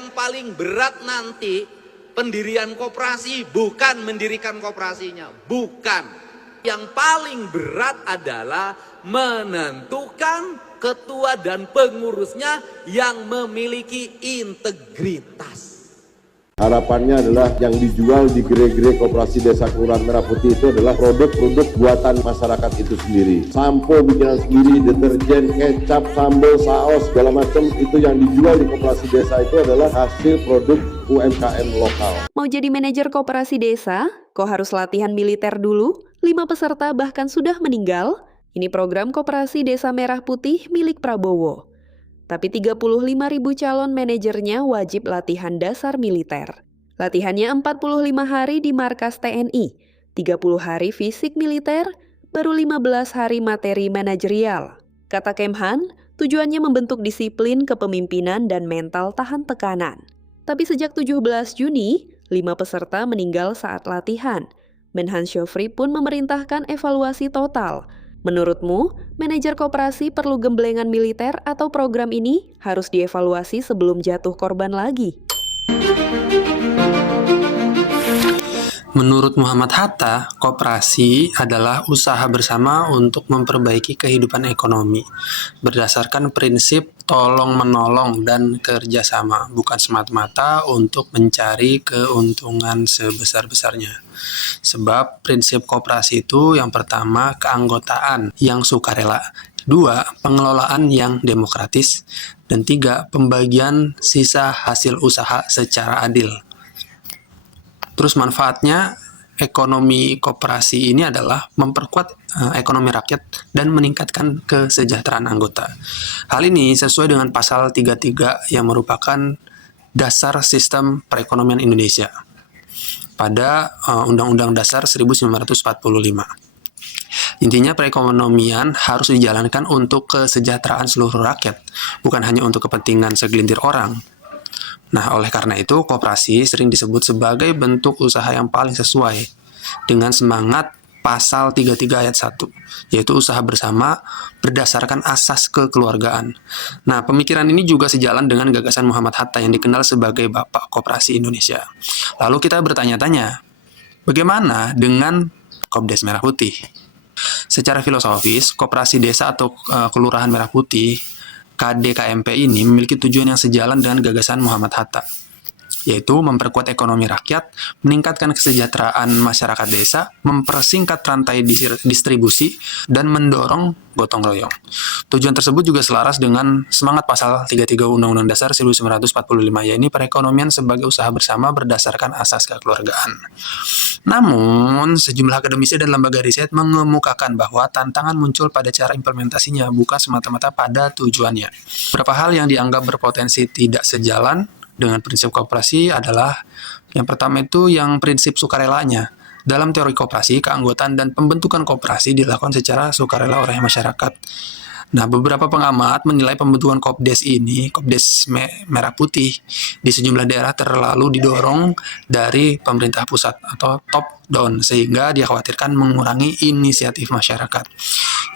yang paling berat nanti pendirian koperasi bukan mendirikan koperasinya, bukan. Yang paling berat adalah menentukan ketua dan pengurusnya yang memiliki integritas. Harapannya adalah yang dijual di gerai-gerai koperasi desa Kelurahan Merah Putih itu adalah produk-produk buatan masyarakat itu sendiri. Sampo bikinan sendiri, deterjen, kecap, sambal, saus, segala macam itu yang dijual di koperasi desa itu adalah hasil produk UMKM lokal. Mau jadi manajer koperasi desa? Kok harus latihan militer dulu? 5 peserta bahkan sudah meninggal? Ini program Koperasi Desa Merah Putih milik Prabowo. Tapi 35.000 calon manajernya wajib latihan dasar militer. Latihannya 45 hari di markas TNI, 30 hari fisik militer, baru 15 hari materi manajerial. Kata Kemhan, tujuannya membentuk disiplin kepemimpinan dan mental tahan tekanan. Tapi sejak 17 Juni, 5 peserta meninggal saat latihan. Menhan Syofri pun memerintahkan evaluasi total. Menurutmu, manajer koperasi perlu gemblengan militer atau program ini harus dievaluasi sebelum jatuh korban lagi? Menurut Muhammad Hatta, koperasi adalah usaha bersama untuk memperbaiki kehidupan ekonomi berdasarkan prinsip tolong-menolong dan kerjasama, bukan semata-mata untuk mencari keuntungan sebesar-besarnya. Sebab prinsip koperasi itu yang pertama keanggotaan yang sukarela, 2 pengelolaan yang demokratis, dan 3 pembagian sisa hasil usaha secara adil. Terus manfaatnya ekonomi koperasi ini adalah memperkuat ekonomi rakyat dan meningkatkan kesejahteraan anggota. Hal ini sesuai dengan pasal 33 yang merupakan dasar sistem perekonomian Indonesia pada Undang-Undang Dasar 1945. Intinya perekonomian harus dijalankan untuk kesejahteraan seluruh rakyat, bukan hanya untuk kepentingan segelintir orang. Nah, oleh karena itu, koperasi sering disebut sebagai bentuk usaha yang paling sesuai dengan semangat pasal 33 ayat 1, yaitu usaha bersama berdasarkan asas kekeluargaan. Nah, pemikiran ini juga sejalan dengan gagasan Muhammad Hatta yang dikenal sebagai Bapak Koperasi Indonesia. Lalu kita bertanya-tanya, bagaimana dengan Kopdes Merah Putih? Secara filosofis, koperasi desa atau kelurahan Merah Putih KDKMP ini memiliki tujuan yang sejalan dengan gagasan Muhammad Hatta, yaitu memperkuat ekonomi rakyat, meningkatkan kesejahteraan masyarakat desa, mempersingkat rantai distribusi, dan mendorong gotong royong. Tujuan tersebut juga selaras dengan semangat pasal 33 Undang-Undang Dasar 1945, yaitu perekonomian sebagai usaha bersama berdasarkan asas kekeluargaan. Namun, sejumlah akademisi dan lembaga riset mengemukakan bahwa tantangan muncul pada cara implementasinya, bukan semata-mata pada tujuannya. Beberapa hal yang dianggap berpotensi tidak sejalan dengan prinsip koperasi adalah yang pertama itu yang prinsip sukarelanya. Dalam teori koperasi, keanggotaan dan pembentukan koperasi dilakukan secara sukarela oleh masyarakat. Nah, beberapa pengamat menilai pembentukan Kopdes ini, Kopdes Merah Putih, di sejumlah daerah terlalu didorong dari pemerintah pusat atau top down, sehingga dikhawatirkan mengurangi inisiatif masyarakat.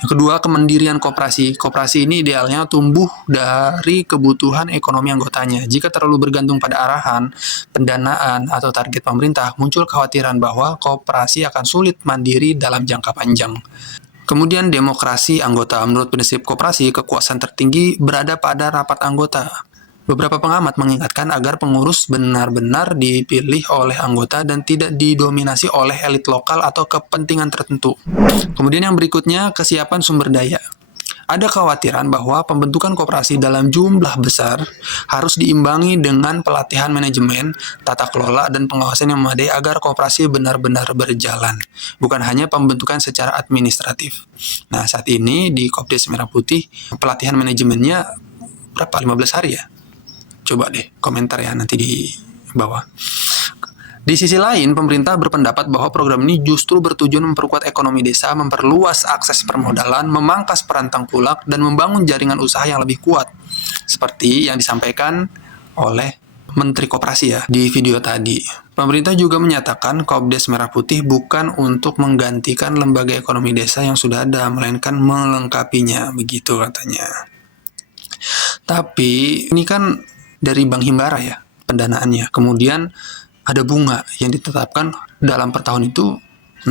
Yang kedua, kemandirian koperasi. Koperasi ini idealnya tumbuh dari kebutuhan ekonomi anggotanya. Jika terlalu bergantung pada arahan, pendanaan, atau target pemerintah, muncul kekhawatiran bahwa koperasi akan sulit mandiri dalam jangka panjang. Kemudian demokrasi anggota. Menurut prinsip koperasi, kekuasaan tertinggi berada pada rapat anggota. Beberapa pengamat mengingatkan agar pengurus benar-benar dipilih oleh anggota dan tidak didominasi oleh elit lokal atau kepentingan tertentu. Kemudian yang berikutnya, kesiapan sumber daya. Ada kekhawatiran bahwa pembentukan koperasi dalam jumlah besar harus diimbangi dengan pelatihan manajemen, tata kelola, dan pengawasan yang memadai agar koperasi benar-benar berjalan, bukan hanya pembentukan secara administratif. Nah, saat ini di Kopdes Merah Putih, pelatihan manajemennya berapa? 15 hari ya? Coba deh komentar ya nanti di bawah. Di sisi lain, pemerintah berpendapat bahwa program ini justru bertujuan memperkuat ekonomi desa, memperluas akses permodalan, memangkas peran tengkulak, dan membangun jaringan usaha yang lebih kuat. Seperti yang disampaikan oleh Menteri Koperasi ya di video tadi. Pemerintah juga menyatakan Kopdes Merah Putih bukan untuk menggantikan lembaga ekonomi desa yang sudah ada, melainkan melengkapinya, begitu katanya. Tapi ini kan dari Bank Himbara ya. pendanaannya. Kemudian ada bunga yang ditetapkan dalam per tahun itu 6%.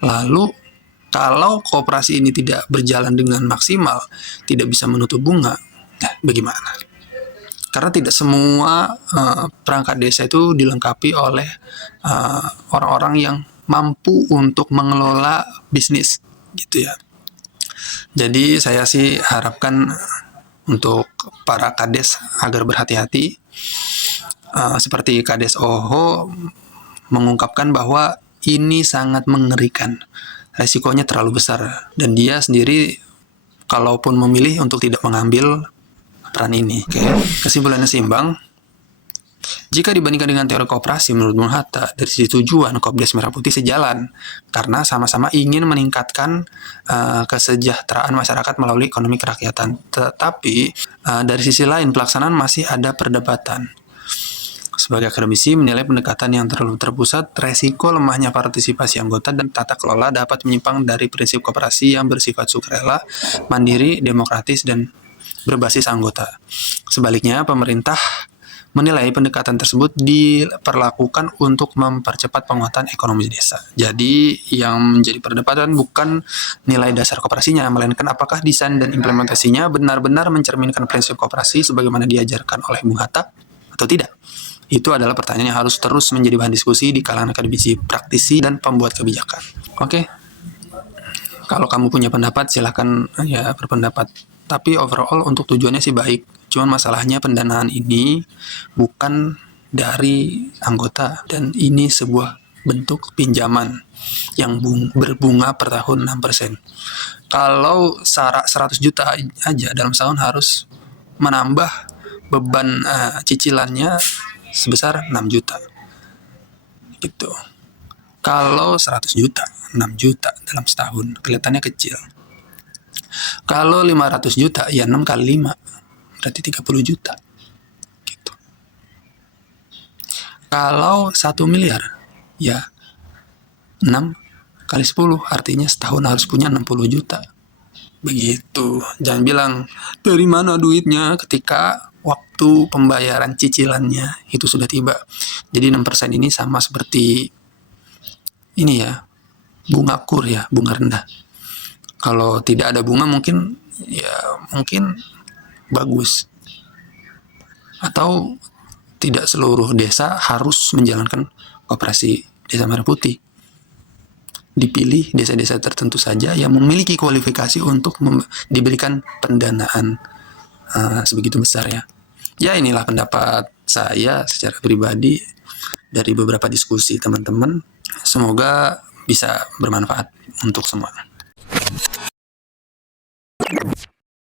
Lalu kalau koperasi ini tidak berjalan dengan maksimal, tidak bisa menutup bunga, bagaimana? Karena tidak semua perangkat desa itu dilengkapi oleh orang-orang yang mampu untuk mengelola bisnis, gitu ya. Jadi saya sih harapkan untuk para kades agar berhati-hati. Seperti Kades Oho mengungkapkan bahwa ini sangat mengerikan, resikonya terlalu besar, dan dia sendiri kalaupun memilih untuk tidak mengambil peran ini. Oke. Kesimpulannya seimbang. Jika dibandingkan dengan teori koperasi, menurut Bung Hatta, dari sisi tujuan Kopdes Merah Putih sejalan, karena sama-sama ingin meningkatkan kesejahteraan masyarakat melalui ekonomi kerakyatan. Tetapi dari sisi lain pelaksanaan masih ada perdebatan. Sebagai akademisi menilai pendekatan yang terlalu terpusat, resiko lemahnya partisipasi anggota dan tata kelola dapat menyimpang dari prinsip koperasi yang bersifat sukarela, mandiri, demokratis, dan berbasis anggota. Sebaliknya, pemerintah menilai pendekatan tersebut diperlakukan untuk mempercepat penguatan ekonomi desa. Jadi, yang menjadi perdebatan bukan nilai dasar koperasinya, melainkan apakah desain dan implementasinya benar-benar mencerminkan prinsip koperasi sebagaimana diajarkan oleh Bung Hatta atau tidak. Itu adalah pertanyaan yang harus terus menjadi bahan diskusi di kalangan akademisi, praktisi, dan pembuat kebijakan. Oke, kalau kamu punya pendapat silahkan ya berpendapat. Tapi overall untuk tujuannya sih baik. Cuman masalahnya pendanaan ini bukan dari anggota, dan ini sebuah bentuk pinjaman yang berbunga per tahun 6%. Kalau 100 juta aja dalam setahun harus menambah beban cicilannya sebesar 6 juta. Gitu. Kalau 100 juta, 6 juta dalam setahun, kelihatannya kecil. Kalau 500 juta, ya 6 kali 5, berarti 30 juta. Gitu. Kalau 1 miliar, ya 6 kali 10, artinya setahun harus punya 60 juta. Begitu. Jangan bilang, dari mana duitnya ketika waktu pembayaran cicilannya itu sudah tiba. Jadi 6% ini sama seperti ini ya, bunga kur ya, bunga rendah. Kalau tidak ada bunga mungkin bagus. Atau tidak seluruh desa harus menjalankan koperasi Desa Merah Putih. Dipilih desa-desa tertentu saja yang memiliki kualifikasi untuk diberikan pendanaan sebegitu besar ya. Ya inilah pendapat saya secara pribadi dari beberapa diskusi teman-teman. Semoga bisa bermanfaat untuk semua.